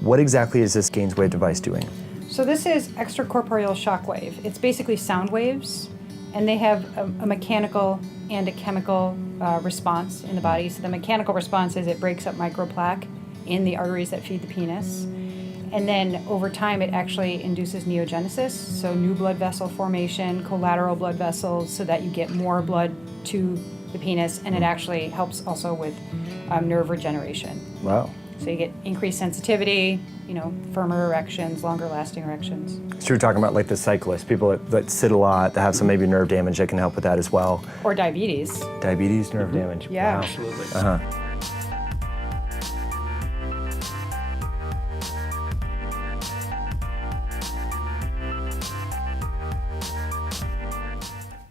What exactly is this GAINSWave device doing? So this is Extracorporeal Shockwave. It's basically sound waves, and they have a mechanical and a chemical response in the body. So the mechanical response is it breaks up microplaque in the arteries that feed the penis. And then over time, it actually induces neogenesis, so new blood vessel formation, collateral blood vessels, so that you get more blood to the penis, and it actually helps also with nerve regeneration. Wow. So you get increased sensitivity, firmer erections, longer lasting erections. So you're talking about like the cyclists, people that sit a lot, that have some maybe nerve damage that can help with that as well. Or diabetes. Diabetes, nerve damage. Yeah. Wow. Absolutely. Uh-huh.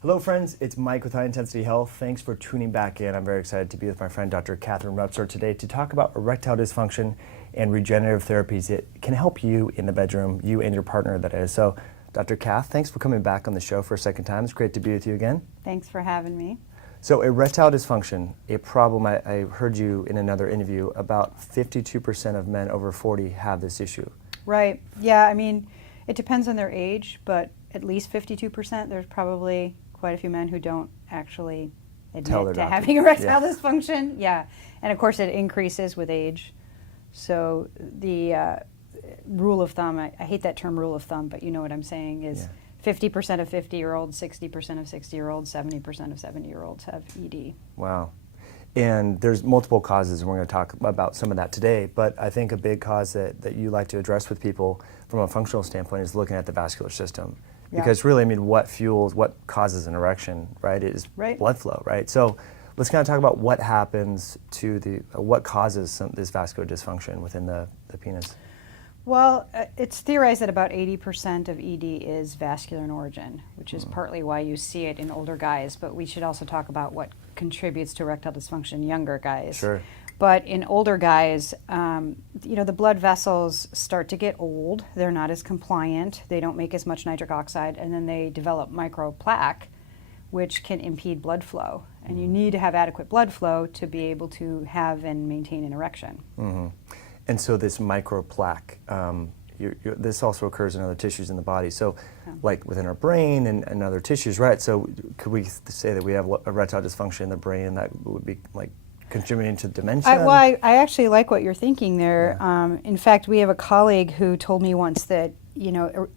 Hello friends, it's Mike with High Intensity Health. Thanks for tuning back in. I'm very excited to be with my friend Dr. Kathryn Retzler today to talk about erectile dysfunction and regenerative therapies that can help you in the bedroom, you and your partner that is. So Dr. Kath, thanks for coming back on the show for a second time. It's great to be with you again. Thanks for having me. So erectile dysfunction, a problem, I heard you in another interview, about 52% of men over 40 have this issue. Right, yeah, I mean, it depends on their age, but at least 52%, there's probably quite a few men who don't actually admit to having erectile dysfunction. Yeah, and of course it increases with age. So the rule of thumb, I hate that term rule of thumb, but you know what I'm saying, is 50% of 50-year-olds, 60% of 60-year-olds, 70% of 70-year-olds have ED. Wow. And there's multiple causes, and we're going to talk about some of that today, but I think a big cause that you like to address with people from a functional standpoint is looking at the vascular system. Because really, I mean, what causes an erection, right, is blood flow, right? So let's kind of talk about what happens to what causes this vascular dysfunction within the penis. Well, it's theorized that about 80% of ED is vascular in origin, which is partly why you see it in older guys, but we should also talk about what contributes to erectile dysfunction in younger guys. Sure. But in older guys, the blood vessels start to get old. They're not as compliant. They don't make as much nitric oxide, and then they develop microplaque, which can impede blood flow. And you need to have adequate blood flow to be able to have and maintain an erection. Mm-hmm. And so this microplaque, this also occurs in other tissues in the body. So like within our brain and other tissues, right? So could we say that we have erectile dysfunction in the brain, and that would be like contributing to dementia? I actually like what you're thinking there. Yeah. In fact, we have a colleague who told me once that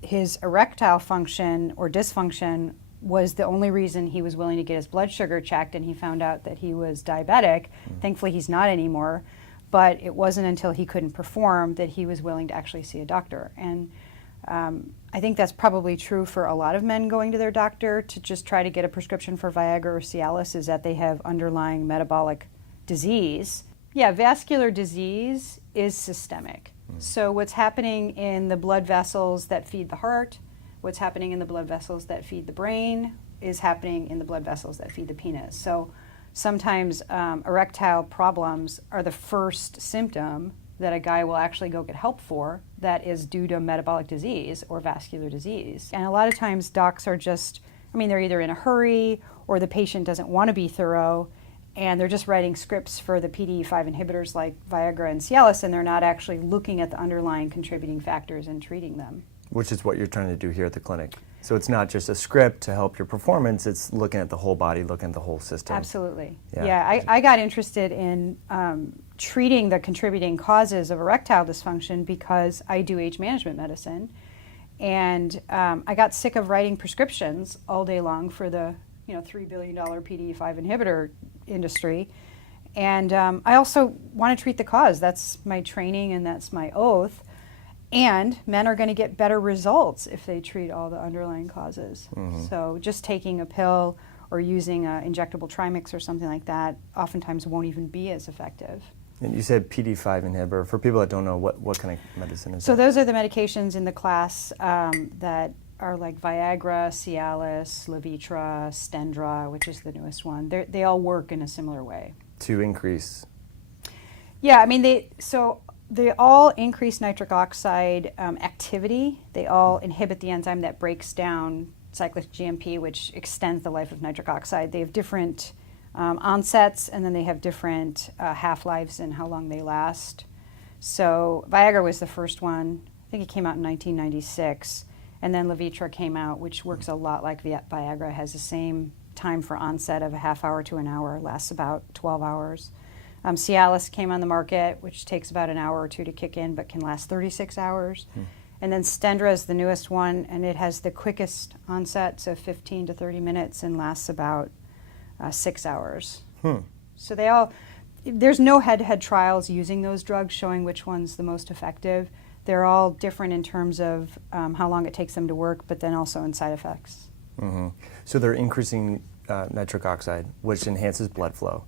his erectile function or dysfunction was the only reason he was willing to get his blood sugar checked, and he found out that he was diabetic. Thankfully, he's not anymore. But it wasn't until he couldn't perform that he was willing to actually see a doctor. And I think that's probably true for a lot of men going to their doctor to just try to get a prescription for Viagra or Cialis, is that they have underlying metabolic disease. Yeah, vascular disease is systemic. So what's happening in the blood vessels that feed the heart, what's happening in the blood vessels that feed the brain, is happening in the blood vessels that feed the penis. So sometimes erectile problems are the first symptom that a guy will actually go get help for that is due to metabolic disease or vascular disease. And a lot of times docs are just, they're either in a hurry or the patient doesn't want to be thorough, and they're just writing scripts for the PDE5 inhibitors like Viagra and Cialis, and they're not actually looking at the underlying contributing factors and treating them. Which is what you're trying to do here at the clinic. So it's not just a script to help your performance, it's looking at the whole body, looking at the whole system. Absolutely. Yeah, I got interested in treating the contributing causes of erectile dysfunction because I do age management medicine. And I got sick of writing prescriptions all day long for the $3 billion PDE5 inhibitor industry. And I also want to treat the cause. That's my training and that's my oath. And men are going to get better results if they treat all the underlying causes. So just taking a pill or using an injectable trimix or something like that oftentimes won't even be as effective. And you said PD5 inhibitor. For people that don't know, what kind of medicine is that? So those are the medications in the class that are like Viagra, Cialis, Levitra, Stendra, which is the newest one. They all work in a similar way. To increase? Yeah, they all increase nitric oxide activity. They all inhibit the enzyme that breaks down cyclic GMP, which extends the life of nitric oxide. They have different onsets, and then they have different half-lives and how long they last. So Viagra was the first one. I think it came out in 1996. And then Levitra came out, which works a lot like Viagra, has the same time for onset of a half hour to an hour, lasts about 12 hours. Cialis came on the market, which takes about an hour or two to kick in, but can last 36 hours. And then Stendra is the newest one, and it has the quickest onset, so 15 to 30 minutes, and lasts about 6 hours. So they all, there's no head-to-head trials using those drugs showing which one's the most effective. They're all different in terms of how long it takes them to work, but then also in side effects. So they're increasing nitric oxide, which enhances blood flow.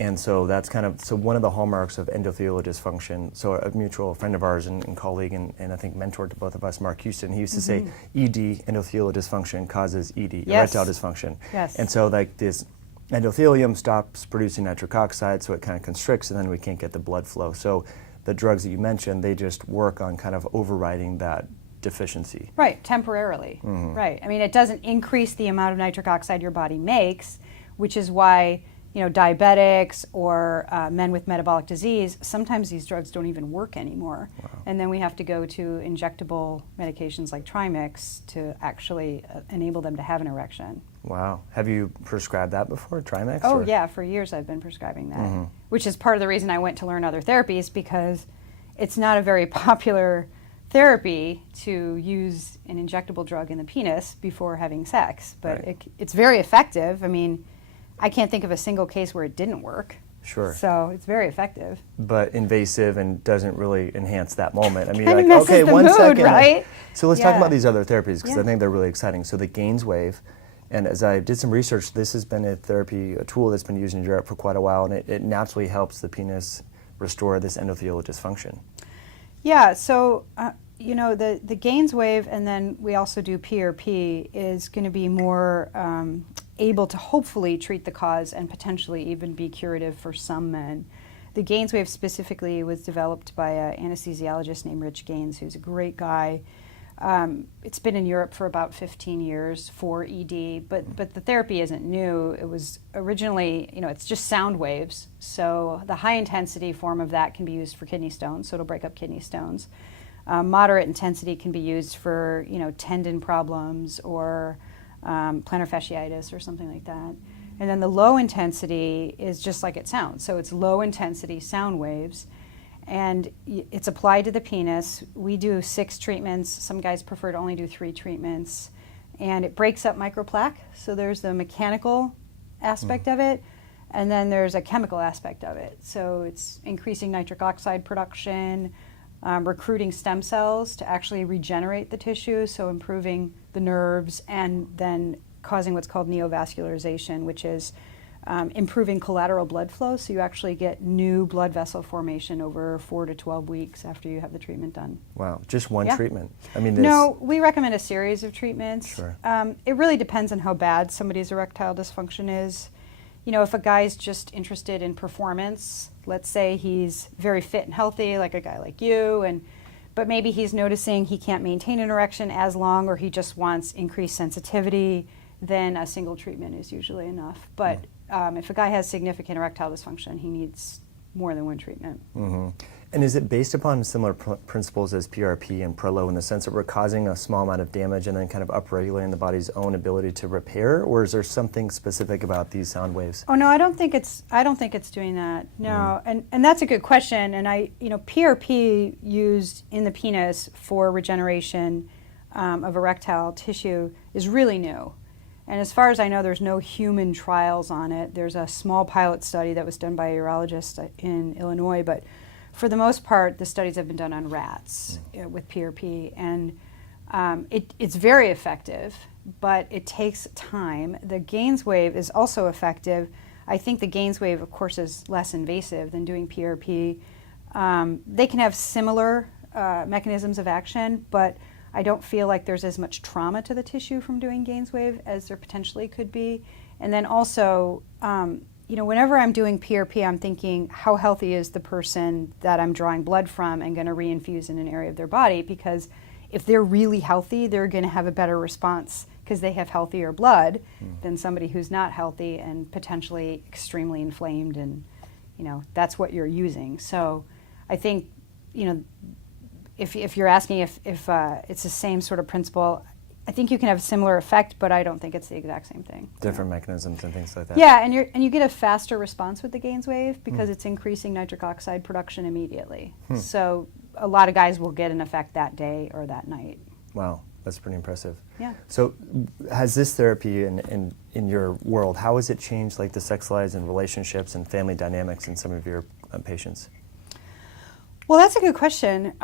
And so that's kind of, so one of the hallmarks of endothelial dysfunction, so a mutual friend of ours and colleague and I think mentor to both of us, Mark Houston, he used to say ED, endothelial dysfunction, causes ED, erectile dysfunction. And so like this endothelium stops producing nitric oxide, so it kind of constricts and then we can't get the blood flow. So the drugs that you mentioned, they just work on kind of overriding that deficiency. Right, temporarily. Right. I mean, it doesn't increase the amount of nitric oxide your body makes, which is why, you know, diabetics or men with metabolic disease, sometimes these drugs don't even work anymore. And then we have to go to injectable medications like Trimix to actually enable them to have an erection. Wow. Have you prescribed that before, Trimix? Oh, yeah. For years I've been prescribing that, which is part of the reason I went to learn other therapies, because it's not a very popular therapy to use an injectable drug in the penis before having sex. But it's very effective. I mean, I can't think of a single case where it didn't work. So it's very effective. But invasive and doesn't really enhance that moment. I mean, Kind of like, messes okay, the 1 mood, second. right? So let's talk about these other therapies, because I think they're really exciting. So the GAINSWave, and as I did some research, this has been a therapy, a tool that's been used in Europe for quite a while, and it naturally helps the penis restore this endothelial dysfunction. Yeah, so you know, the GAINSWave, and then we also do PRP, is going to be more able to hopefully treat the cause and potentially even be curative for some men. The GAINSWave specifically was developed by an anesthesiologist named Rich Gaines, who's a great guy. It's been in Europe for about 15 years for ED, but the therapy isn't new. It was originally, you know, it's just sound waves. So the high intensity form of that can be used for kidney stones, so it'll break up kidney stones. Moderate intensity can be used for, you know, tendon problems or plantar fasciitis or something like that. And then the low intensity is just like it sounds. So it's low intensity sound waves, and it's applied to the penis. We do 6 treatments. Some guys prefer to only do 3 treatments. And it breaks up microplaque. So there's the mechanical aspect of it, and then there's a chemical aspect of it. So it's increasing nitric oxide production, recruiting stem cells to actually regenerate the tissue, so improving the nerves, and then causing what's called neovascularization, which is improving collateral blood flow, so you actually get new blood vessel formation over 4 to 12 weeks after you have the treatment done. Wow, just one treatment? I mean, no, we recommend a series of treatments. Sure. It really depends on how bad somebody's erectile dysfunction is. You know, if a guy's just interested in performance, let's say he's very fit and healthy, like a guy like you, but maybe he's noticing he can't maintain an erection as long, or he just wants increased sensitivity, then a single treatment is usually enough. But if a guy has significant erectile dysfunction, he needs more than one treatment. And is it based upon similar principles as PRP and Prolo, in the sense that we're causing a small amount of damage and then kind of upregulating the body's own ability to repair, or is there something specific about these sound waves? Oh no, I don't think it's doing that. No, and that's a good question. And PRP used in the penis for regeneration of erectile tissue is really new. And as far as I know, there's no human trials on it. There's a small pilot study that was done by a urologist in Illinois, but for the most part, the studies have been done on rats with PRP, and it's very effective, but it takes time. The GAINSWave is also effective. I think the GAINSWave, of course, is less invasive than doing PRP. They can have similar mechanisms of action, but I don't feel like there's as much trauma to the tissue from doing GAINSWave as there potentially could be. And then also, you know, whenever I'm doing PRP, I'm thinking, how healthy is the person that I'm drawing blood from and going to reinfuse in an area of their body? Because if they're really healthy, they're going to have a better response because they have healthier blood than somebody who's not healthy and potentially extremely inflamed, and, you know, that's what you're using. So I think you know, if you're asking if it's the same sort of principle, I think you can have a similar effect, but I don't think it's the exact same thing. Different mechanisms and things like that. Yeah, and you get a faster response with the GAINSWave because it's increasing nitric oxide production immediately. So a lot of guys will get an effect that day or that night. Wow, that's pretty impressive. Yeah. So has this therapy in your world, how has it changed like the sex lives and relationships and family dynamics in some of your patients? Well, that's a good question.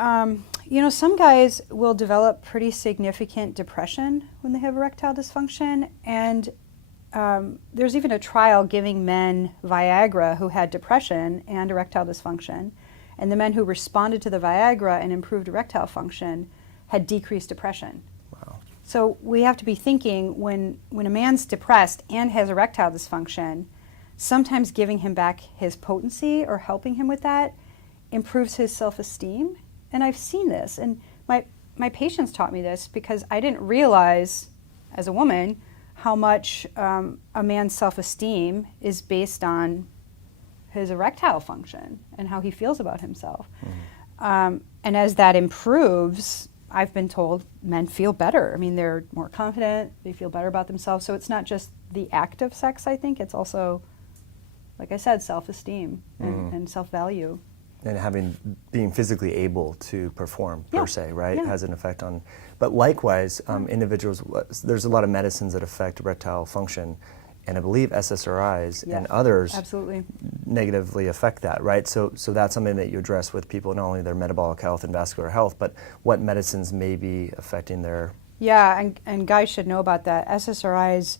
You know, some guys will develop pretty significant depression when they have erectile dysfunction, and there's even a trial giving men Viagra who had depression and erectile dysfunction, and the men who responded to the Viagra and improved erectile function had decreased depression. Wow. So we have to be thinking when a man's depressed and has erectile dysfunction, sometimes giving him back his potency or helping him with that improves his self-esteem. And I've seen this, and my patients taught me this because I didn't realize as a woman how much a man's self-esteem is based on his erectile function and how he feels about himself. And as that improves, I've been told men feel better. I mean, they're more confident, they feel better about themselves. So it's not just the act of sex, I think, it's also, like I said, self-esteem and self-value. And being physically able to perform per se, right, Yeah. has an effect on. But likewise, individuals, there's a lot of medicines that affect erectile function, and I believe SSRIs and others absolutely negatively affect that, right? So that's something that you address with people, not only their metabolic health and vascular health, but what medicines may be affecting their. Yeah, and guys should know about that. SSRIs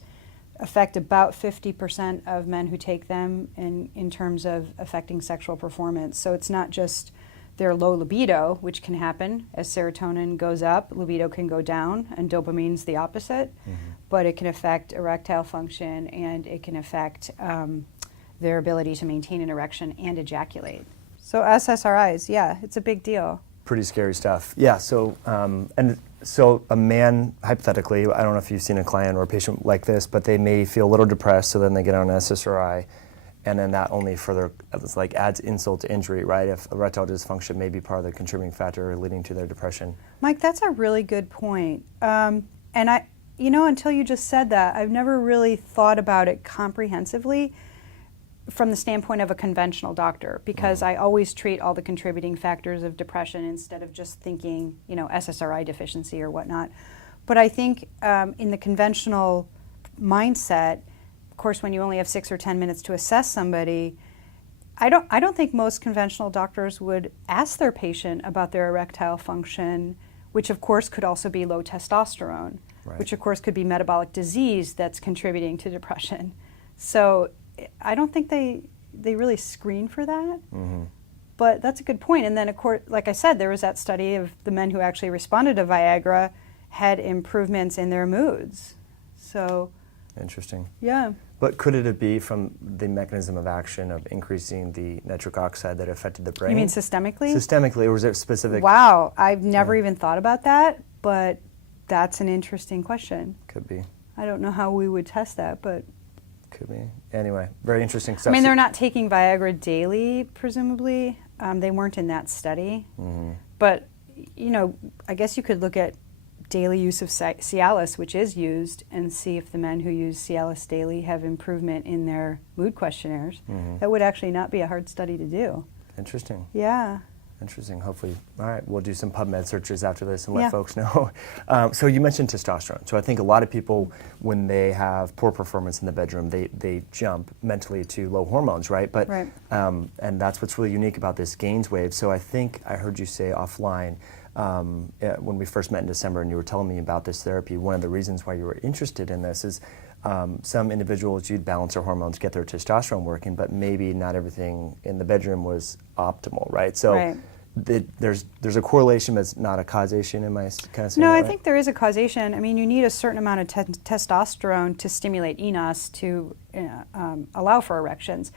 affect about 50% of men who take them in terms of affecting sexual performance. So it's not just their low libido, which can happen as serotonin goes up, libido can go down, and dopamine's the opposite. But it can affect erectile function, and it can affect their ability to maintain an erection and ejaculate. So SSRIs, yeah, it's a big deal. Pretty scary stuff. Yeah, so so a man, hypothetically, I don't know if you've seen a client or a patient like this, but they may feel a little depressed, so then they get on an SSRI, and then that only further adds insult to injury, right? If erectile dysfunction may be part of the contributing factor leading to their depression. Mike, that's a really good point. And until you just said that, I've never really thought about it comprehensively from the standpoint of a conventional doctor, because I always treat all the contributing factors of depression instead of just thinking, SSRI deficiency or whatnot. But I think in the conventional mindset, of course, when you only have 6 or 10 minutes to assess somebody, I don't think most conventional doctors would ask their patient about their erectile function, which of course could also be low testosterone, which of course could be metabolic disease that's contributing to depression. So I don't think they really screen for that, but that's a good point. And then, of course, like I said, there was that study of the men who actually responded to Viagra had improvements in their moods. So interesting. Yeah. But could it be from the mechanism of action of increasing the nitric oxide that affected the brain? You mean systemically? Systemically, or was there specific? Wow, I've never even thought about that, but that's an interesting question. Could be. I don't know how we would test that, but could be. Anyway, very interesting stuff. I mean, they're not taking Viagra daily, presumably. They weren't in that study. But, I guess you could look at daily use of Cialis, which is used, and see if the men who use Cialis daily have improvement in their mood questionnaires. That would actually not be a hard study to do. Interesting. Yeah. Interesting. Hopefully, all right, we'll do some PubMed searches after this and let folks know. So you mentioned testosterone. So I think a lot of people, when they have poor performance in the bedroom, they jump mentally to low hormones, right? But and that's what's really unique about this GAINSWave. So I think I heard you say offline when we first met in December, and you were telling me about this therapy. One of the reasons why you were interested in this is some individuals, you'd balance their hormones, get their testosterone working, but maybe not everything in the bedroom was optimal, right? So there's a correlation, but it's not a causation. Am I kind of saying No, that I right? think there is a causation. I mean, you need a certain amount of testosterone to stimulate enos to allow for erections.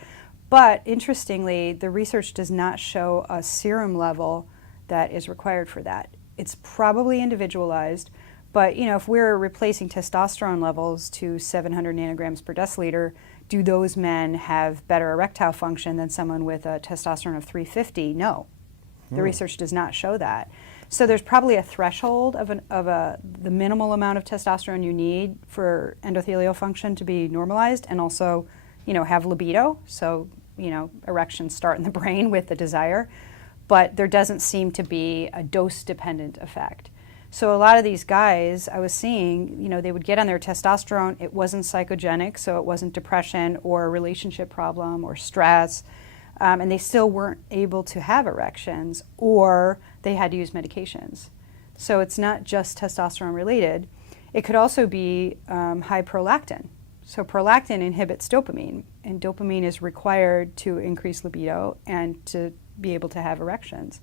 But interestingly, the research does not show a serum level that is required for that. It's probably individualized. But if we're replacing testosterone levels to 700 nanograms per deciliter, do those men have better erectile function than someone with a testosterone of 350? No. The research does not show that. So there's probably a threshold of the minimal amount of testosterone you need for endothelial function to be normalized, and also, have libido. So, erections start in the brain with the desire, but there doesn't seem to be a dose-dependent effect. So a lot of these guys I was seeing, they would get on their testosterone. It wasn't psychogenic, so it wasn't depression or a relationship problem or stress. And they still weren't able to have erections, or they had to use medications. So it's not just testosterone related. It could also be high prolactin. So prolactin inhibits dopamine, and dopamine is required to increase libido and to be able to have erections.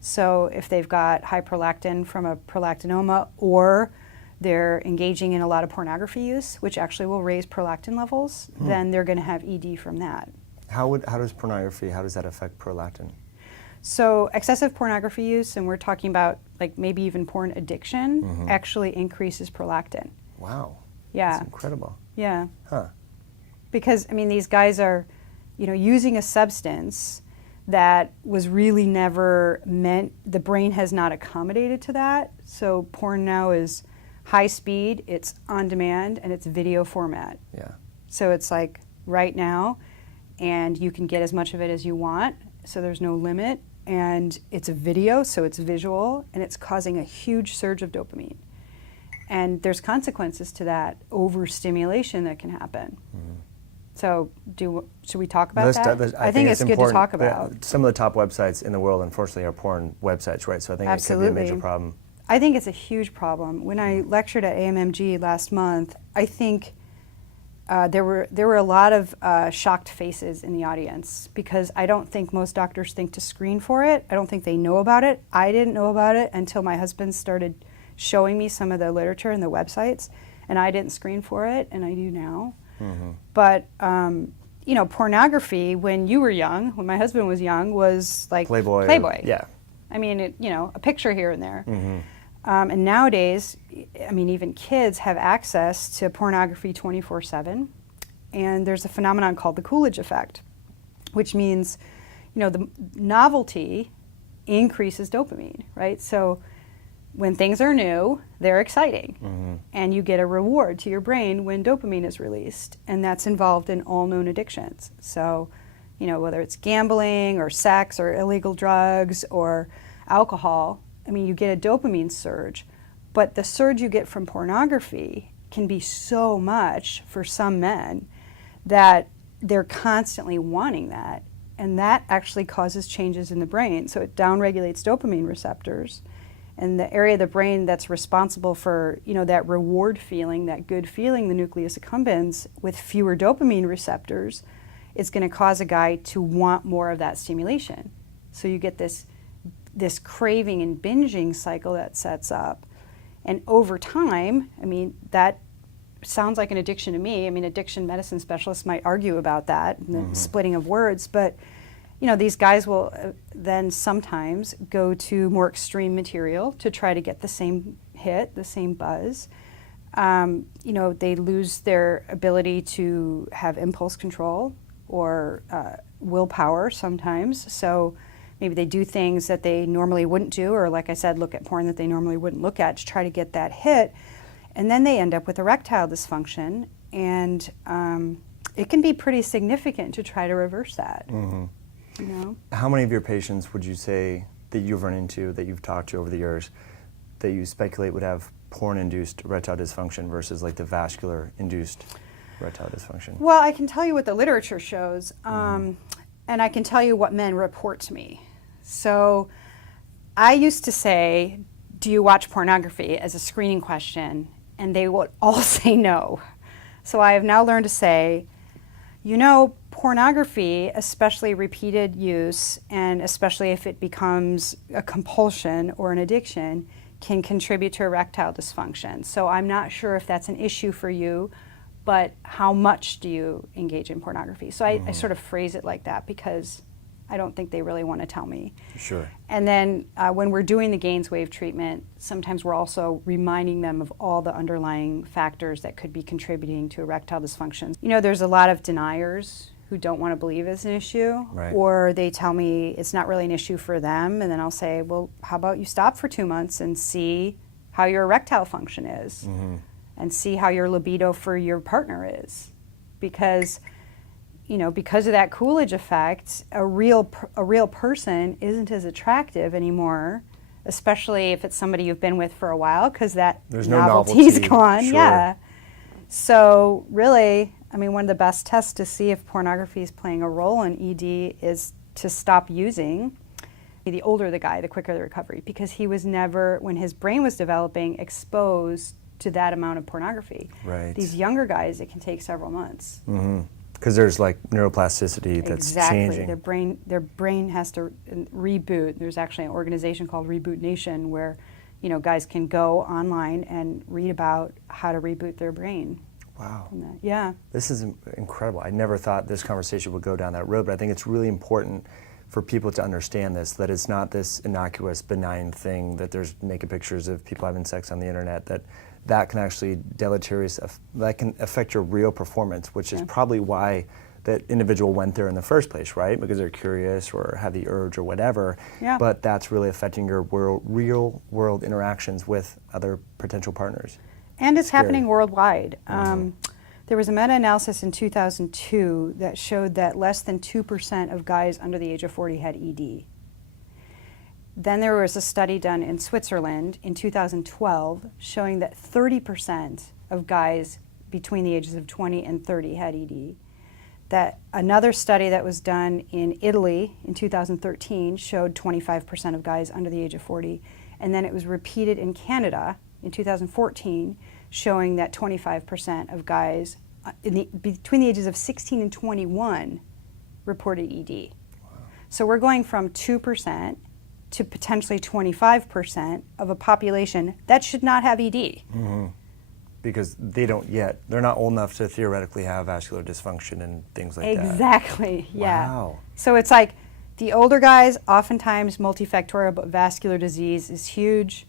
So if they've got high prolactin from a prolactinoma, or they're engaging in a lot of pornography use, which actually will raise prolactin levels, then they're going to have ED from that. How does pornography, how does that affect prolactin? So excessive pornography use, and we're talking about like maybe even porn addiction, actually increases prolactin. Wow. Yeah. That's incredible. Yeah. Huh. Because, these guys are, using a substance that was really never meant, the brain has not accommodated to that. So porn now is high speed, it's on demand, and it's video format. Yeah. So it's like right now, and you can get as much of it as you want, so there's no limit, and it's a video, so it's visual, and it's causing a huge surge of dopamine. And there's consequences to that overstimulation that can happen. So should we talk about that? I think it's good to talk important. about. Some of the top websites in the world, unfortunately, are porn websites, right? So I think it could be a major problem. I think it's a huge problem. When I lectured at AMMG last month, I think there were a lot of shocked faces in the audience, because I don't think most doctors think to screen for it. I don't think they know about it. I didn't know about it until my husband started showing me some of the literature and the websites, and I didn't screen for it, and I do now. But pornography when you were young, when my husband was young, was like Playboy. Yeah. A picture here and there. And nowadays, even kids have access to pornography 24/7, and there's a phenomenon called the Coolidge effect, which means, the novelty increases dopamine, right? So when things are new, they're exciting, and you get a reward to your brain when dopamine is released, and that's involved in all known addictions. So, whether it's gambling or sex or illegal drugs or alcohol, you get a dopamine surge, but the surge you get from pornography can be so much for some men that they're constantly wanting that, and that actually causes changes in the brain. So it downregulates dopamine receptors, and the area of the brain that's responsible for, that reward feeling, that good feeling, the nucleus accumbens, with fewer dopamine receptors, is going to cause a guy to want more of that stimulation. So you get this craving and binging cycle that sets up. And over time, that sounds like an addiction to me. Addiction medicine specialists might argue about that, and the splitting of words, but these guys will then sometimes go to more extreme material to try to get the same hit, the same buzz. They lose their ability to have impulse control or willpower sometimes. So maybe they do things that they normally wouldn't do, or like I said, look at porn that they normally wouldn't look at to try to get that hit. And then they end up with erectile dysfunction, and it can be pretty significant to try to reverse that. How many of your patients would you say that you've run into, that you've talked to over the years, that you speculate would have porn-induced erectile dysfunction versus like the vascular-induced erectile dysfunction? Well, I can tell you what the literature shows, and I can tell you what men report to me. So I used to say, do you watch pornography, as a screening question, and they would all say no. So I have now learned to say, pornography, especially repeated use, and especially if it becomes a compulsion or an addiction, can contribute to erectile dysfunction. So I'm not sure if that's an issue for you, but how much do you engage in pornography? So I sort of phrase it like that, because I don't think they really want to tell me. Sure. And then when we're doing the GAINSWave treatment, sometimes we're also reminding them of all the underlying factors that could be contributing to erectile dysfunction. There's a lot of deniers who don't want to believe it's an issue, Right. or they tell me it's not really an issue for them, and then I'll say, well, how about you stop for 2 months and see how your erectile function is, and see how your libido for your partner is, because because of that Coolidge effect, a real person isn't as attractive anymore, especially if it's somebody you've been with for a while, because that There's no novelty's novelty. gone. Sure. Yeah. So really, I mean, one of the best tests to see if pornography is playing a role in ED is to stop using. The older the guy, the quicker the recovery, because he was never, when his brain was developing, exposed to that amount of pornorograhy. Right. These younger guys, it can take several months. Because there's like neuroplasticity that's Exactly. changing. Their brain has to reboot. There's actually an organization called Reboot Nation where, guys can go online and read about how to reboot their brain. Wow. From that. Yeah. This is incredible. I never thought this conversation would go down that road, but I think it's really important for people to understand this, that it's not this innocuous, benign thing, that there's naked pictures of people having sex on the internet, that can actually that can affect your real performance, which is probably why that individual went there in the first place, right? Because they're curious or have the urge or whatever. Yeah. But that's really affecting your real world interactions with other potential partners. And it's Scary. happening worldwide. There was a meta-analysis in 2002 that showed that less than 2% of guys under the age of 40 had ED. Then there was a study done in Switzerland in 2012 showing that 30% of guys between the ages of 20 and 30 had ED. That another study that was done in Italy in 2013 showed 25% of guys under the age of 40. And then it was repeated in Canada in 2014, showing that 25% of guys between the ages of 16 and 21 reported ED. Wow. So we're going from 2% to potentially 25% of a population that should not have ED. Because they're not old enough to theoretically have vascular dysfunction and things like that. Exactly, yeah. Wow. So it's like the older guys, oftentimes multifactorial, but vascular disease is huge.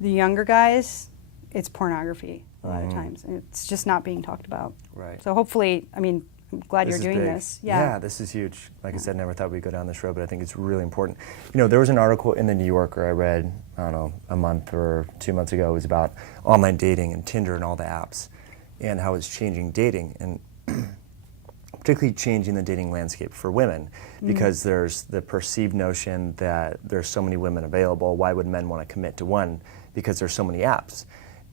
The younger guys, it's pornography a lot of times. And it's just not being talked about. Right. So hopefully, I mean, I'm glad This you're is doing big. this. Yeah, this is huge. Like I said, never thought we'd go down this road, but I think it's really important. There was an article in the New Yorker I read, I don't know, a month or 2 months ago. It was about online dating and Tinder and all the apps and how it's changing dating, and particularly changing the dating landscape for women, because there's the perceived notion that there's so many women available. Why would men want to commit to one? Because there's so many apps.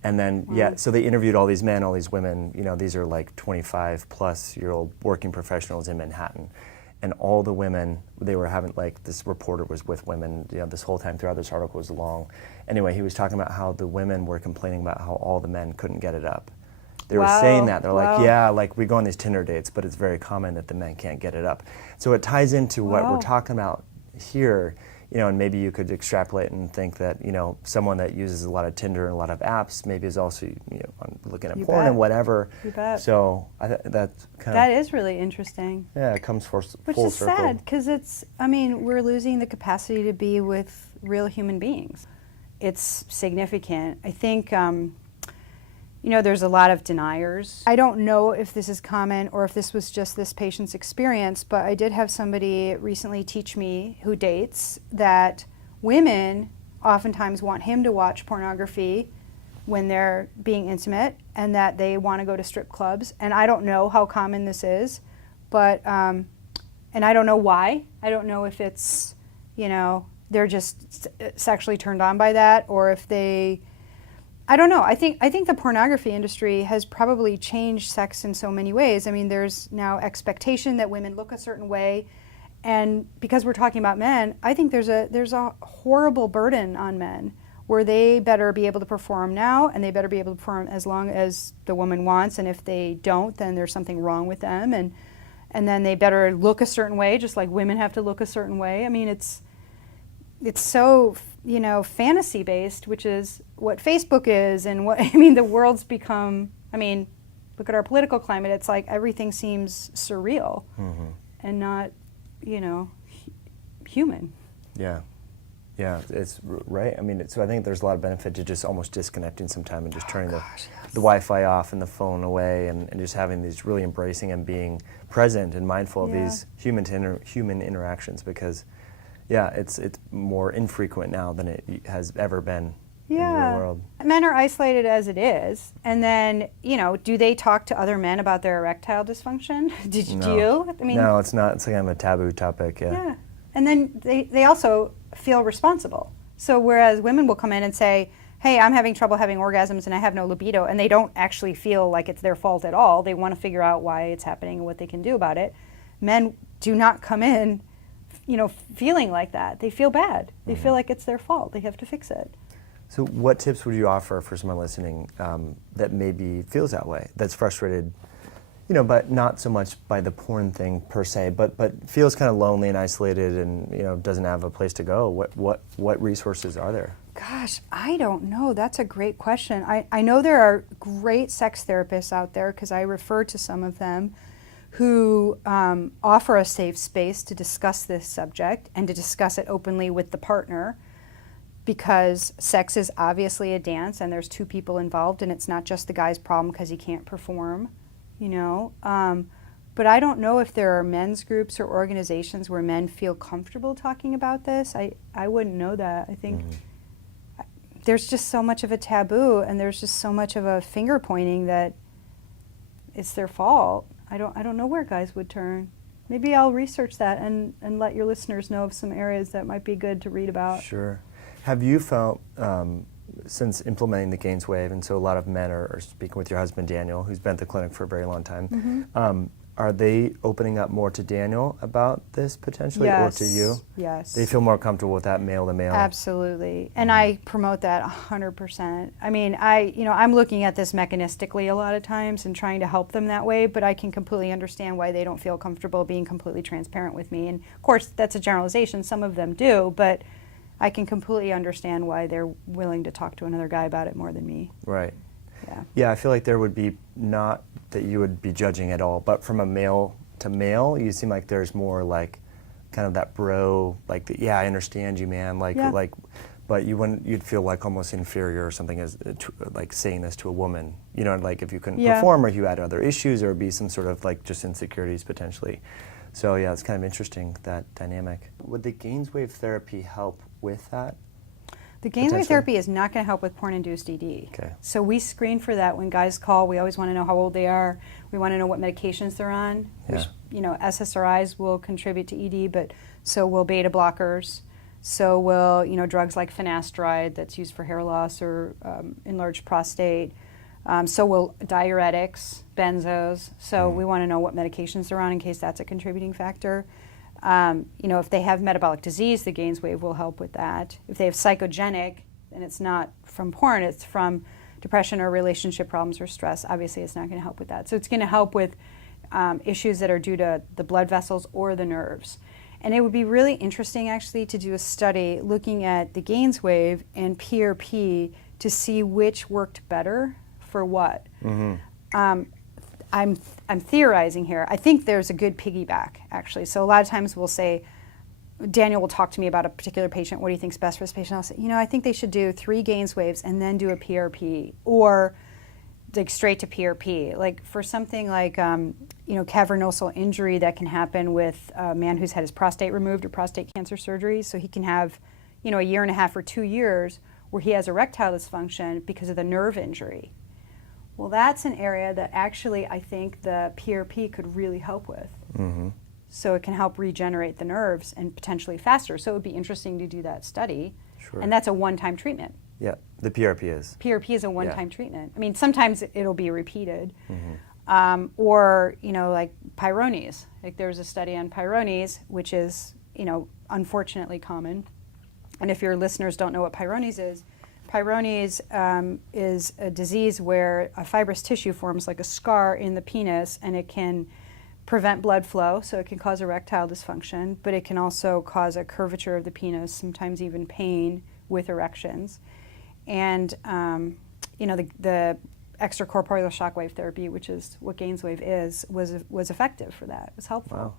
And then, so they interviewed all these men, all these women, these are like 25-plus-year-old working professionals in Manhattan. And all the women, they were having, like, this reporter was with women, this whole time throughout. This article was long. Anyway, he was talking about how the women were complaining about how all the men couldn't get it up. They were saying that. They're like, yeah, like we go on these Tinder dates, but it's very common that the men can't get it up. So it ties into what we're talking about here. And maybe you could extrapolate and think that, someone that uses a lot of Tinder and a lot of apps maybe is also, looking at porn and whatever. You bet. So that's kind that is really interesting. Yeah, it comes full circle. Which is sad, because we're losing the capacity to be with real human beings. It's significant. I think, there's a lot of deniers. I don't know if this is common or if this was just this patient's experience, but I did have somebody recently teach me who dates that women oftentimes want him to watch pornography when they're being intimate, and that they want to go to strip clubs. And I don't know how common this is, but, and I don't know why. I don't know if it's, they're just sexually turned on by that, or if I don't know. I think the pornography industry has probably changed sex in so many ways. There's now expectation that women look a certain way, and because we're talking about men, I think there's a horrible burden on men where they better be able to perform now, and they better be able to perform as long as the woman wants, and if they don't, then there's something wrong with them, and then they better look a certain way, just like women have to look a certain way. It's so fantasy based, which is what Facebook is, and what the world's become. Look at our political climate. It's like everything seems surreal and not, human. Yeah, Yeah, it's right. I mean, so I think there's a lot of benefit to just almost disconnecting some time and just turning the Wi-Fi off and the phone away, and just having these really embracing and being present and mindful of these human interactions, because, yeah, it's more infrequent now than it has ever been in the real world. Men are isolated as it is, and then, do they talk to other men about their erectile dysfunction? Do you? I mean, no, it's not. It's kind of a taboo topic, Yeah. And then they also feel responsible. So whereas women will come in and say, hey, I'm having trouble having orgasms and I have no libido, and they don't actually feel like it's their fault at all. They want to figure out why it's happening and what they can do about it. Men do not come in, feeling like that. They feel bad. They feel like it's their fault. They have to fix it. So what tips would you offer for someone listening that maybe feels that way, that's frustrated, but not so much by the porn thing per se, but feels kind of lonely and isolated and, doesn't have a place to go? What resources are there? Gosh, I don't know. That's a great question. I know there are great sex therapists out there, because I refer to some of them, who offer a safe space to discuss this subject and to discuss it openly with the partner, because sex is obviously a dance and there's two people involved, and it's not just the guy's problem because he can't perform. But I don't know if there are men's groups or organizations where men feel comfortable talking about this. I wouldn't know that. I think there's just so much of a taboo, and there's just so much of a finger pointing that it's their fault. I don't know where guys would turn. Maybe I'll research that and let your listeners know of some areas that might be good to read about. Sure. Have you felt, since implementing the GAINSWave, and so a lot of men are speaking with your husband Daniel, who's been at the clinic for a very long time, are they opening up more to Daniel about this potentially, or to you? Yes. They feel more comfortable with that male to male? Absolutely. And I promote that 100%. I mean, I'm looking at this mechanistically a lot of times and trying to help them that way, but I can completely understand why they don't feel comfortable being completely transparent with me. And of course, that's a generalization. Some of them do, but I can completely understand why they're willing to talk to another guy about it more than me. Right. Yeah. Yeah, I feel like there would be, not that you would be judging at all, but from a male to male, you seem like there's more like kind of that bro, like, yeah, I understand you, man, but you'd feel like almost inferior or something, as like saying this to a woman, like if you couldn't perform, or if you had other issues, or be some sort of like just insecurities potentially. So yeah, it's kind of interesting, that dynamic. Would the GAINSWave therapy help with that? The GAINSWave therapy is not going to help with porn-induced ED. Okay. So we screen for that when guys call. We always want to know how old they are. We want to know what medications they're on. Yeah. Which, SSRIs will contribute to ED, but so will beta blockers. So will, drugs like finasteride, that's used for hair loss or enlarged prostate. So will diuretics, benzos. So we want to know what medications they're on in case that's a contributing factor. If they have metabolic disease, the GAINSWave will help with that. If they have psychogenic, and it's not from porn, it's from depression or relationship problems or stress, obviously it's not going to help with that. So it's going to help with issues that are due to the blood vessels or the nerves. And it would be really interesting, actually, to do a study looking at the GAINSWave and PRP to see which worked better for what. I'm theorizing here. I think there's a good piggyback, actually. So a lot of times we'll say, Daniel will talk to me about a particular patient. What do you think's best for this patient? I'll say, I think they should do 3 GAINSWaves and then do a PRP, or like straight to PRP. Like for something like cavernosal injury that can happen with a man who's had his prostate removed or prostate cancer surgery, so he can have a year and a half or 2 years where he has erectile dysfunction because of the nerve injury. Well, that's an area that actually I think the PRP could really help with. So it can help regenerate the nerves and potentially faster. So it would be interesting to do that study. Sure. And that's a one-time treatment. Yeah, the PRP is. PRP is a one-time treatment. I mean, sometimes it'll be repeated. Or, like Peyronie's. Like there's a study on Peyronie's, which is, unfortunately common. And if your listeners don't know what Peyronie's is a disease where a fibrous tissue forms like a scar in the penis, and it can prevent blood flow, so it can cause erectile dysfunction, but it can also cause a curvature of the penis, sometimes even pain with erections. And, the extracorporeal shockwave therapy, which is what GAINSWave is, was effective for that. It was helpful. Wow.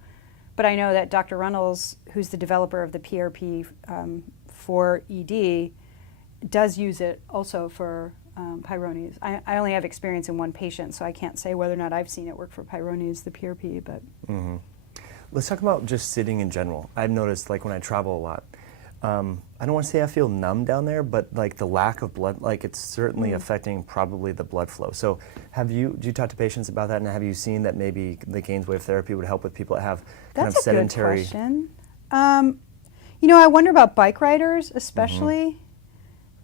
But I know that Dr. Runnels, who's the developer of the PRP for ED does use it also for Peyronie's. I only have experience in one patient, so I can't say whether or not I've seen it work for Peyronie's, the PRP, but. Let's talk about just sitting in general. I've noticed, like, when I travel a lot, I don't want to say I feel numb down there, but like the lack of blood, like it's certainly affecting probably the blood flow. So do you talk to patients about that, and have you seen that maybe the GAINSWave therapy would help with people that have kind of sedentary? That's a good question. You know, I wonder about bike riders, especially,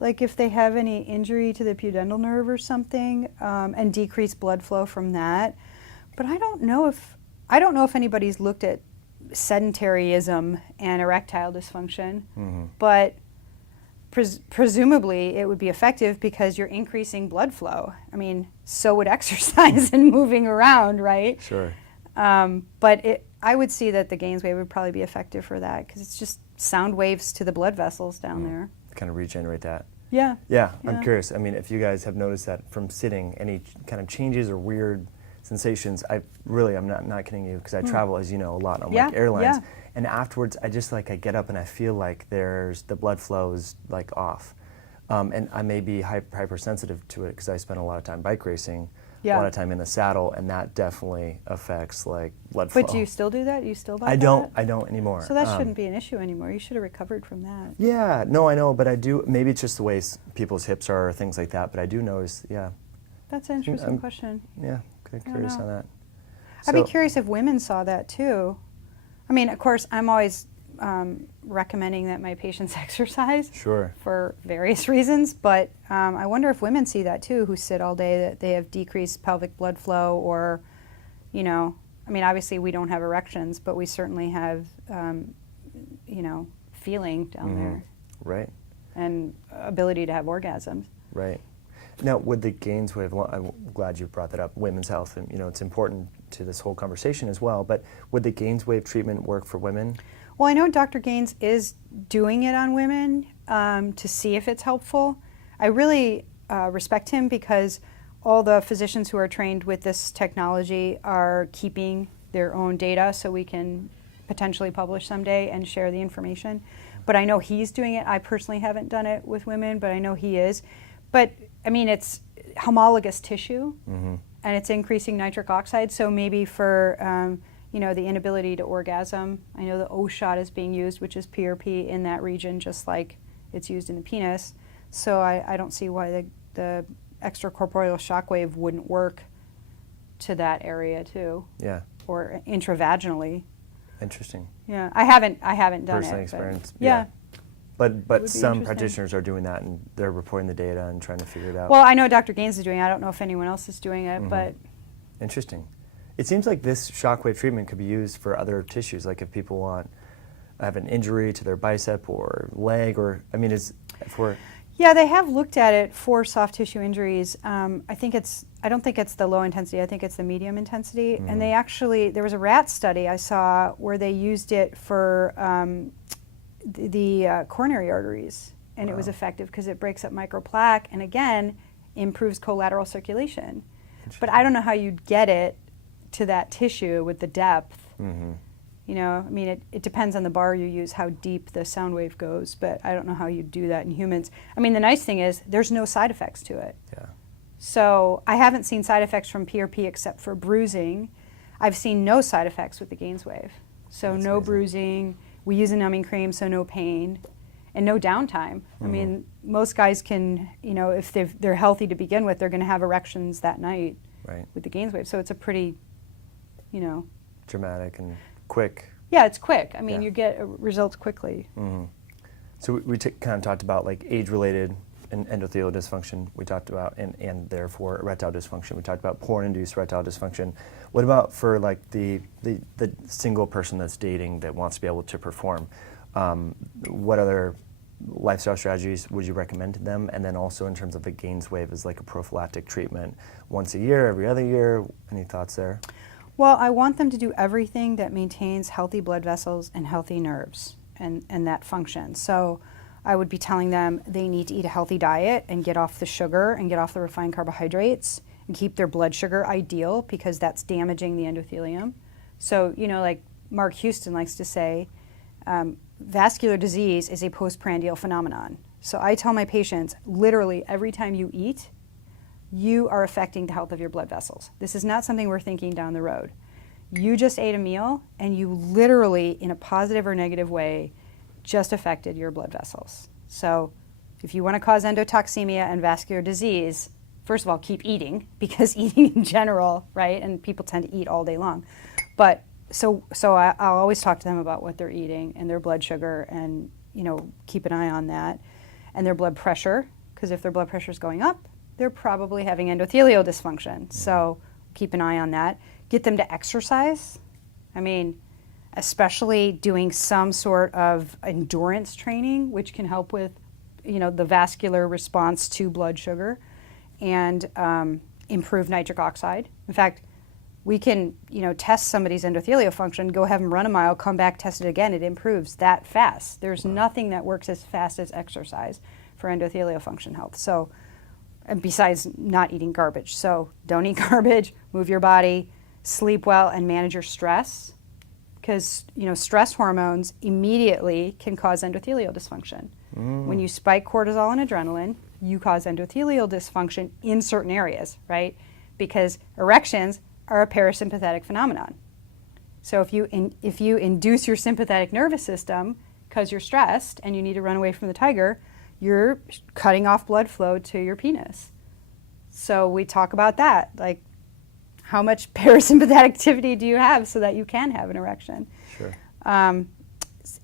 like if they have any injury to the pudendal nerve or something, and decreased blood flow from that. But I don't know if anybody's looked at sedentaryism and erectile dysfunction, but presumably it would be effective because you're increasing blood flow. I mean, so would exercise and moving around, right? Sure. But I would see that the GAINSWave would probably be effective for that because it's just sound waves to the blood vessels down there. Kind of regenerate that. Yeah. Yeah, I'm curious. I mean, if you guys have noticed that from sitting, any kind of changes or weird sensations, I'm not kidding you, because I travel, as you know, a lot on like airlines, and afterwards I just I get up and I feel like the blood flow is like off, and I may be hypersensitive to it because I spend a lot of time bike racing, a lot of time in the saddle, and that definitely affects like blood flow. But do you still do that? You still bike? I don't anymore. So that shouldn't be an issue anymore. You should have recovered from that. Yeah, no, I know, but I do. Maybe it's just the way people's hips are or things like that. But I do notice. Yeah. That's an interesting question. Yeah. Curious on that. I'd be curious if women saw that too. I mean, of course, I'm always recommending that my patients exercise for various reasons, but I wonder if women see that too, who sit all day, that they have decreased pelvic blood flow, or, you know, I mean, obviously we don't have erections, but we certainly have, you know, feeling down there. Right. And ability to have orgasms. Right. Now, with the GAINSWave, I'm glad you brought that up, women's health, and you know, it's important to this whole conversation as well, but would the GAINSWave treatment work for women? Well, I know Dr. Gaines is doing it on women to see if it's helpful. I really respect him because all the physicians who are trained with this technology are keeping their own data so we can potentially publish someday and share the information. But I know he's doing it. I personally haven't done it with women, but I know he is. But I mean, it's homologous tissue, and it's increasing nitric oxide. So maybe for you know, the inability to orgasm, I know the O shot is being used, which is PRP in that region, just like it's used in the penis. So I don't see why the extracorporeal shockwave wouldn't work to that area too. Yeah. Or intravaginally. Interesting. Yeah, I haven't done personal it. Experience. Yeah. But some practitioners are doing that, and they're reporting the data and trying to figure it out. Well, I know Dr. Gaines is doing it. I don't know if anyone else is doing it, but. Interesting. It seems like this shockwave treatment could be used for other tissues, like if people have an injury to their bicep or leg, or, I mean, Yeah, they have looked at it for soft tissue injuries. I don't think it's the low intensity, I think it's the medium intensity. And there was a rat study I saw where they used it for the coronary arteries, and it was effective because it breaks up microplaque and again improves collateral circulation. But I don't know how you'd get it to that tissue with the depth. You know, I mean, it depends on the bar you use, how deep the sound wave goes, but I don't know how you do that in humans. I mean, the nice thing is there's no side effects to it. Yeah. So I haven't seen side effects from PRP except for bruising. I've seen no side effects with the GAINSWave. So That's no amazing. Bruising. We use a numbing cream, so no pain, and no downtime. I mean, most guys can, you know, if they're healthy to begin with, they're going to have erections that night with the GAINSWave. So it's a pretty, you know, dramatic and quick. Yeah, it's quick. I mean, you get results quickly. So we kind of talked about like age-related and endothelial dysfunction. We talked about, and therefore erectile dysfunction. We talked about porn-induced erectile dysfunction. What about for like the single person that's dating that wants to be able to perform? What other lifestyle strategies would you recommend to them? And then also in terms of the GAINSWave as like a prophylactic treatment, once a year, every other year. Any thoughts there? Well, I want them to do everything that maintains healthy blood vessels and healthy nerves and that function. So I would be telling them they need to eat a healthy diet and get off the sugar and get off the refined carbohydrates and keep their blood sugar ideal because that's damaging the endothelium. So, you know, like Mark Houston likes to say, vascular disease is a postprandial phenomenon. So I tell my patients, literally every time you eat, you are affecting the health of your blood vessels. This is not something we're thinking down the road. You just ate a meal and you literally, in a positive or negative way, just affected your blood vessels. So if you want to cause endotoxemia and vascular disease, first of all, keep eating, because eating in general, right, and people tend to eat all day long. But so I'll always talk to them about what they're eating and their blood sugar, and keep an eye on that, and their blood pressure, because if their blood pressure is going up, they're probably having endothelial dysfunction. So keep an eye on that. Get them to exercise. I mean, especially doing some sort of endurance training, which can help with, the vascular response to blood sugar, and improve nitric oxide. In fact, we can, test somebody's endothelial function, go have them run a mile, come back, test it again. It improves that fast. There's nothing that works as fast as exercise for endothelial function health. So, and besides not eating garbage. So don't eat garbage, move your body, sleep well, and manage your stress. Because, stress hormones immediately can cause endothelial dysfunction. When you spike cortisol and adrenaline, you cause endothelial dysfunction in certain areas, right? Because erections are a parasympathetic phenomenon. So if you induce your sympathetic nervous system because you're stressed and you need to run away from the tiger, you're cutting off blood flow to your penis. So we talk about that, like how much parasympathetic activity do you have so that you can have an erection? Sure.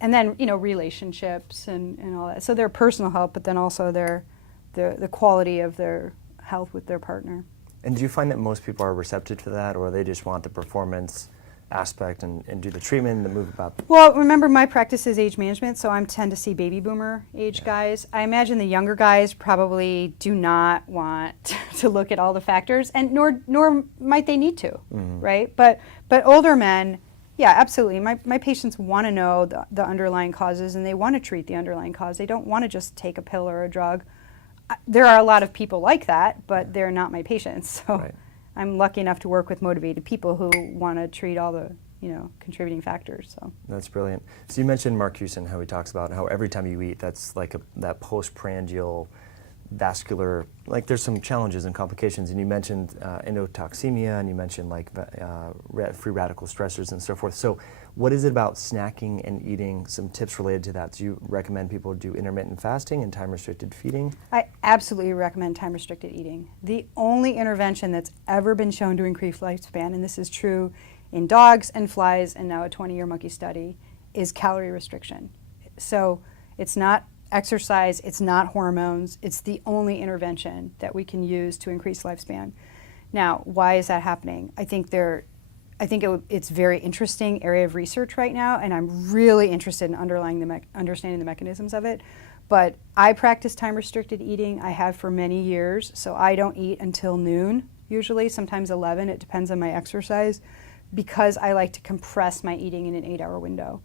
And then, relationships and all that. So their personal health, but then also the quality of their health with their partner. And do you find that most people are receptive to that, or they just want the performance aspect and do the treatment and the move about? Well, remember, my practice is age management, so I tend to see baby boomer age guys. I imagine the younger guys probably do not want to look at all the factors, and nor might they need to, right? But older men, yeah, absolutely. My patients want to know the underlying causes, and they want to treat the underlying cause. They don't want to just take a pill or a drug. There are a lot of people like that, but they're not my patients. So Right. I'm lucky enough to work with motivated people who want to treat all the contributing factors. So That's brilliant. So you mentioned Mark Houston, how he talks about how every time you eat, that's like that postprandial vascular, like there's some challenges and complications. And you mentioned endotoxemia, and you mentioned like free radical stressors and so forth. So what is it about snacking and eating? Some tips related to that. Do you recommend people do intermittent fasting and time-restricted feeding? I absolutely recommend time-restricted eating. The only intervention that's ever been shown to increase lifespan, and this is true in dogs and flies and now a 20-year monkey study, is calorie restriction. So it's not exercise, it's not hormones, it's the only intervention that we can use to increase lifespan. Now, why is that happening? I think it's a very interesting area of research right now, and I'm really interested in understanding the mechanisms of it. But I practice time-restricted eating. I have for many years, so I don't eat until noon, usually, sometimes 11. It depends on my exercise, because I like to compress my eating in an 8-hour window.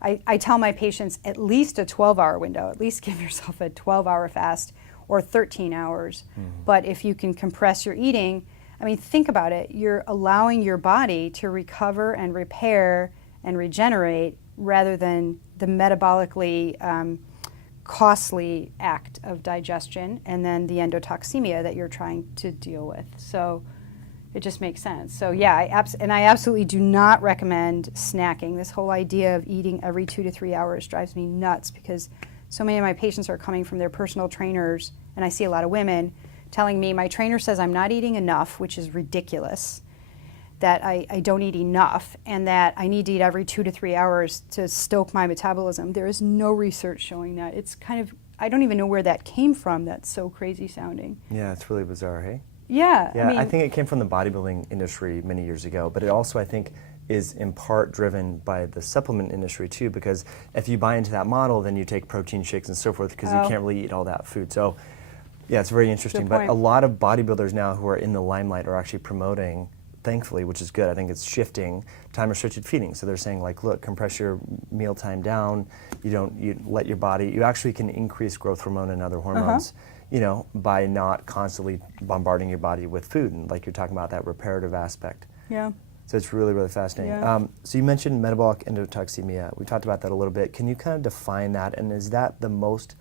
I tell my patients at least a 12-hour window. At least give yourself a 12-hour fast or 13 hours. But if you can compress your eating, I mean, think about it. You're allowing your body to recover and repair and regenerate rather than the metabolically costly act of digestion and then the endotoxemia that you're trying to deal with. So it just makes sense. So yeah, I absolutely do not recommend snacking. This whole idea of eating every 2 to 3 hours drives me nuts, because so many of my patients are coming from their personal trainers, and I see a lot of women telling me, my trainer says I'm not eating enough, which is ridiculous, that I don't eat enough, and that I need to eat every 2 to 3 hours to stoke my metabolism. There is no research showing that. It's kind of, I don't even know where that came from. That's so crazy sounding. Yeah, it's really bizarre, hey? Yeah. Yeah, I think it came from the bodybuilding industry many years ago, but it also, I think, is in part driven by the supplement industry too, because if you buy into that model, then you take protein shakes and so forth, because you can't really eat all that food. So yeah, it's very interesting. But a lot of bodybuilders now who are in the limelight are actually promoting, thankfully, which is good. I think it's shifting time-restricted feeding. So they're saying, like, look, compress your mealtime down. You let your body. You actually can increase growth hormone and other hormones, by not constantly bombarding your body with food, and like you're talking about that reparative aspect. Yeah. So it's really, really fascinating. Yeah. So you mentioned metabolic endotoxemia. We talked about that a little bit. Can you kind of define that? And is that the most,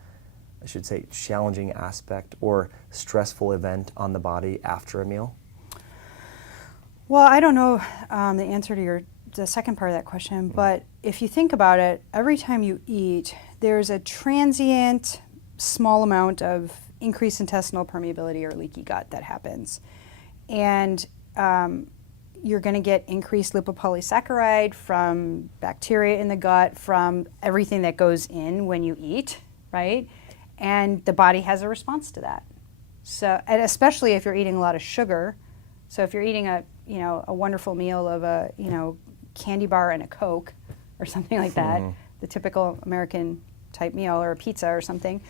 I should say, challenging aspect or stressful event on the body after a meal? Well, I don't know the answer to the second part of that question, but if you think about it, every time you eat, there's a transient small amount of increased intestinal permeability or leaky gut that happens. And you're going to get increased lipopolysaccharide from bacteria in the gut, from everything that goes in when you eat, right? And the body has a response to that. So, and especially if you're eating a lot of sugar. So if you're eating a wonderful meal of a, candy bar and a Coke or something like that, the typical American type meal, or a pizza or something,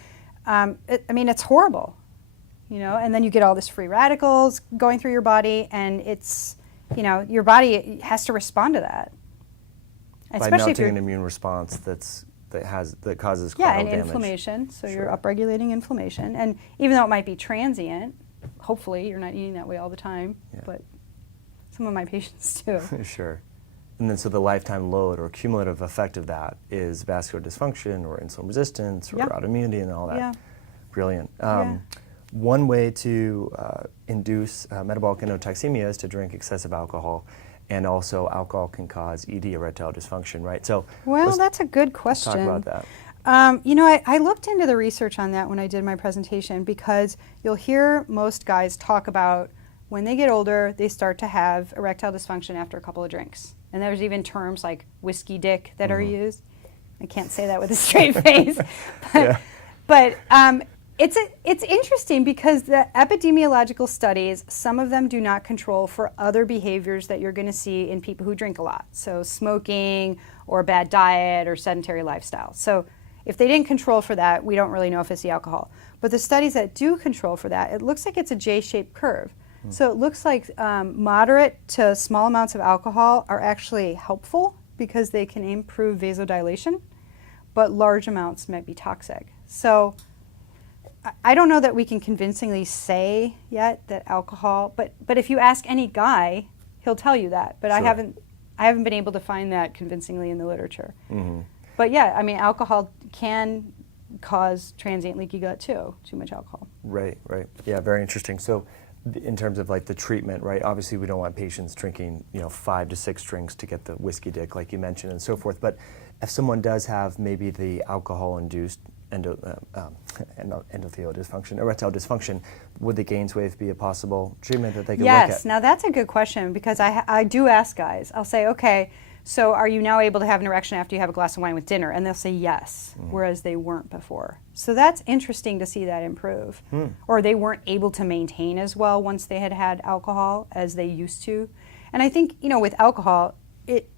it's horrible, and then you get all this free radicals going through your body, and it's, your body has to respond to that. By mounting an immune response that causes collateral and damage. inflammation. So Sure. you're upregulating inflammation, and even though it might be transient, hopefully you're not eating that way all the time, but some of my patients do. Sure. And then so the lifetime load or cumulative effect of that is vascular dysfunction or insulin resistance or autoimmunity and all that. Yeah. Brilliant. One way to induce metabolic endotoxemia is to drink excessive alcohol, and also alcohol can cause ED, erectile dysfunction, right? So that's a good question. Let's talk about that. I looked into the research on that when I did my presentation, because you'll hear most guys talk about when they get older, they start to have erectile dysfunction after a couple of drinks. And there's even terms like whiskey dick that are used. I can't say that with a straight face. But it's interesting because the epidemiological studies, some of them do not control for other behaviors that you're going to see in people who drink a lot. So smoking or bad diet or sedentary lifestyle. So if they didn't control for that, we don't really know if it's the alcohol. But the studies that do control for that, it looks like it's a J-shaped curve. So it looks like moderate to small amounts of alcohol are actually helpful because they can improve vasodilation, but large amounts might be toxic. So I don't know that we can convincingly say yet that alcohol, but if you ask any guy, he'll tell you that. But Sure. I haven't been able to find that convincingly in the literature. But alcohol can cause transient leaky gut too much alcohol. Right. Yeah, very interesting. So in terms of like the treatment, right? Obviously, we don't want patients drinking, 5 to 6 drinks to get the whiskey dick, like you mentioned, and so forth. But if someone does have maybe the alcohol-induced endothelial dysfunction, erectile dysfunction, would the GAINSWave be a possible treatment that they could look at? Yes. Now that's a good question, because I do ask guys. I'll say, okay, so are you now able to have an erection after you have a glass of wine with dinner? And they'll say yes, whereas they weren't before. So that's interesting to see that improve. Or they weren't able to maintain as well once they had had alcohol as they used to. And I think, with alcohol, it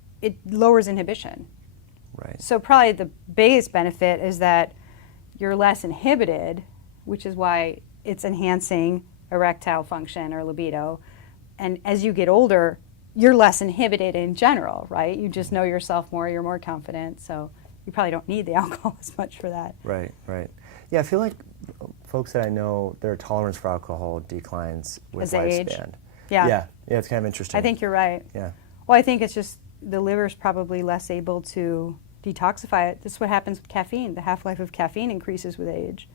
lowers inhibition. Right. So probably the biggest benefit is that you're less inhibited, which is why it's enhancing erectile function or libido. And as you get older, you're less inhibited in general, right? You just know yourself more, you're more confident, so you probably don't need the alcohol as much for that. Right. Yeah, I feel like folks that I know, their tolerance for alcohol declines with As they age. lifespan. Yeah, it's kind of interesting. I think you're right. Yeah. Well, I think it's just the liver's probably less able to detoxify it. This is what happens with caffeine. The half-life of caffeine increases with age.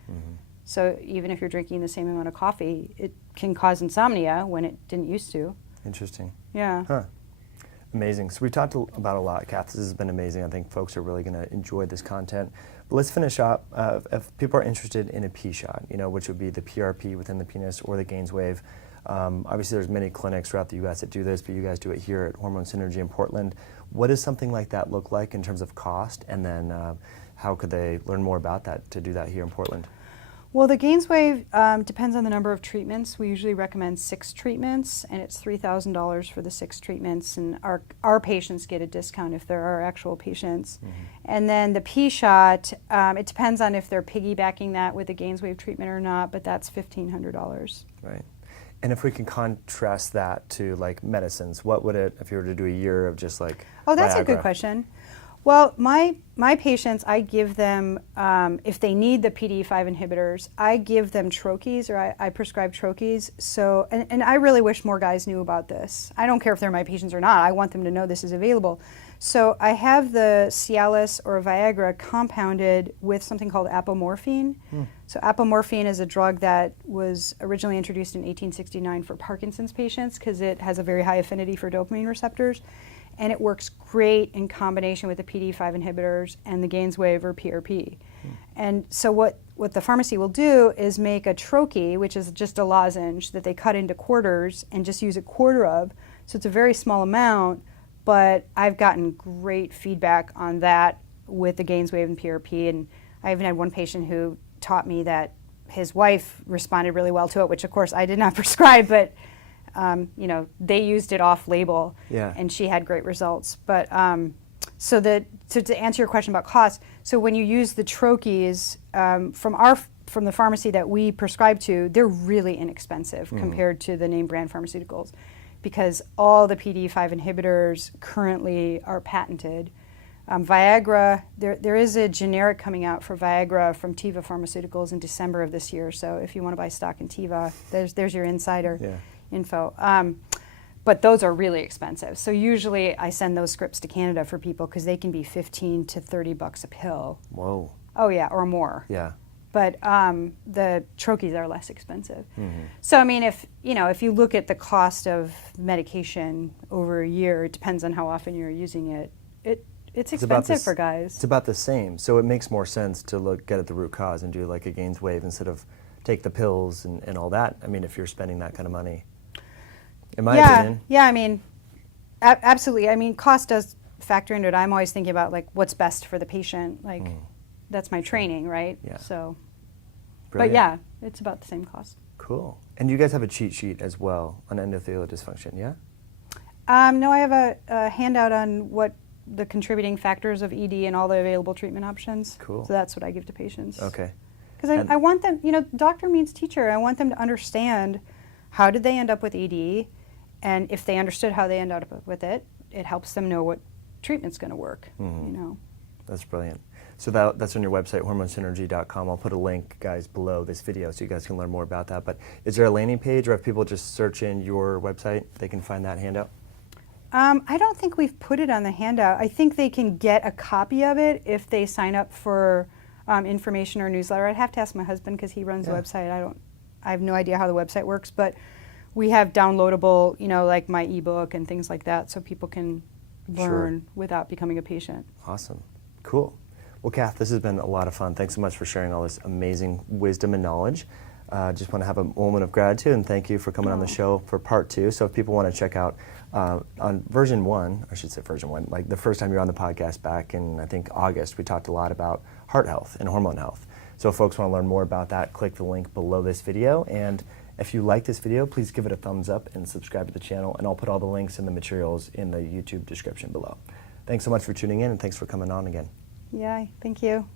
So even if you're drinking the same amount of coffee, it can cause insomnia when it didn't used to. Interesting. Yeah. Huh. Amazing. So we talked about a lot, Kath. This has been amazing. I think folks are really going to enjoy this content. But let's finish up. If people are interested in a P shot, which would be the PRP within the penis or the GAINSWave, obviously there's many clinics throughout the U.S. that do this, but you guys do it here at Hormone Synergy in Portland. What does something like that look like in terms of cost? And then how could they learn more about that to do that here in Portland? Well, the GAINSWave depends on the number of treatments. We usually recommend 6 treatments, and it's $3,000 for the 6 treatments. And our patients get a discount if they're our actual patients. And then the P shot, it depends on if they're piggybacking that with the GAINSWave treatment or not, but that's $1,500. Right. And if we can contrast that to like medicines, what would it, if you were to do a year of just like Oh, that's Viagra? a good question. Well, my patients, I give them, if they need the PDE5 inhibitors, I give them troches, or I prescribe troches. So, and I really wish more guys knew about this. I don't care if they're my patients or not. I want them to know this is available. So I have the Cialis or Viagra compounded with something called apomorphine. So apomorphine is a drug that was originally introduced in 1869 for Parkinson's patients because it has a very high affinity for dopamine receptors. And it works great in combination with the PDE5 inhibitors and the GAINSWave or PRP. And so what the pharmacy will do is make a troche, which is just a lozenge that they cut into quarters and just use a quarter of. So it's a very small amount, but I've gotten great feedback on that with the GAINSWave and PRP. And I even had one patient who taught me that his wife responded really well to it, which of course I did not prescribe, but you know, they used it off-label, and she had great results. But so to answer your question about cost, so when you use the troches from the pharmacy that we prescribe to, they're really inexpensive compared to the name brand pharmaceuticals, because all the PDE5 inhibitors currently are patented. Viagra, there is a generic coming out for Viagra from Teva Pharmaceuticals in December of this year. So if you want to buy stock in Teva, there's your insider info. But those are really expensive. So usually I send those scripts to Canada for people because they can be $15 to $30 a pill. Whoa. Oh yeah, or more. Yeah. But the troches are less expensive. So I mean, if you look at the cost of medication over a year, it depends on how often you're using it. It's expensive for guys. It's about the same. So it makes more sense to get at the root cause and do like a GAINSWave instead of take the pills and all that. I mean, if you're spending that kind of money. In my opinion. Yeah, I mean, absolutely. I mean, cost does factor into it. I'm always thinking about like what's best for the patient. Like that's my training, right? Yeah. So, Brilliant. but yeah, it's about the same cost. Cool. And you guys have a cheat sheet as well on endothelial dysfunction, yeah? No, I have a handout on what the contributing factors of ED and all the available treatment options. Cool. So that's what I give to patients. Okay. Because I want them, doctor means teacher. I want them to understand how did they end up with ED, and if they understood how they ended up with it, it helps them know what treatment's going to work. That's brilliant. So that's on your website, hormonesynergy.com. I'll put a link, guys, below this video so you guys can learn more about that. But is there a landing page, or if people just search in your website, they can find that handout? I don't think we've put it on the handout. I think they can get a copy of it if they sign up for information or newsletter. I'd have to ask my husband because he runs the website. I have no idea how the website works, but we have downloadable, like my ebook and things like that, so people can learn without becoming a patient. Awesome. Cool. Well, Kath, this has been a lot of fun. Thanks so much for sharing all this amazing wisdom and knowledge. Just want to have a moment of gratitude and thank you for coming on the show for part 2. So if people want to check out on version 1, I should say version 1, like the first time you were on the podcast back in, I think, August, we talked a lot about heart health and hormone health. So if folks want to learn more about that, click the link below this video. And if you like this video, please give it a thumbs up and subscribe to the channel. And I'll put all the links and the materials in the YouTube description below. Thanks so much for tuning in, and thanks for coming on again. Yeah, thank you.